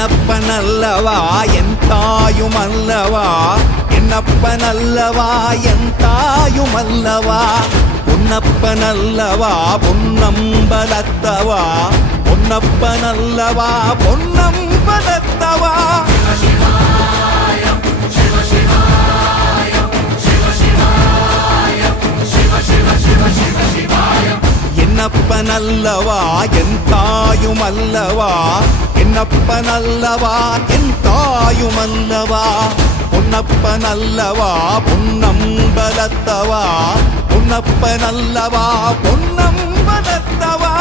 என்னப்பனல்லவா என் தாயுமல்லவா, என்னப்பனல்லவா என் தாயுமல்லவா, பொன்னப்பனல்லவா பொன்னம்பலத்தவா, பொன்னப்பனல்லவா பொன்னம்பலத்தவா. என்னப்பனல்லவா என் தாயுமல்லவா, என்னப்பனல்லவா என் தாயுமல்லவா, பொன்னப்பனல்லவா பொன்னம்பலத்தவா, பொன்னப்பனல்லவா பொன்னம்பலத்தவா.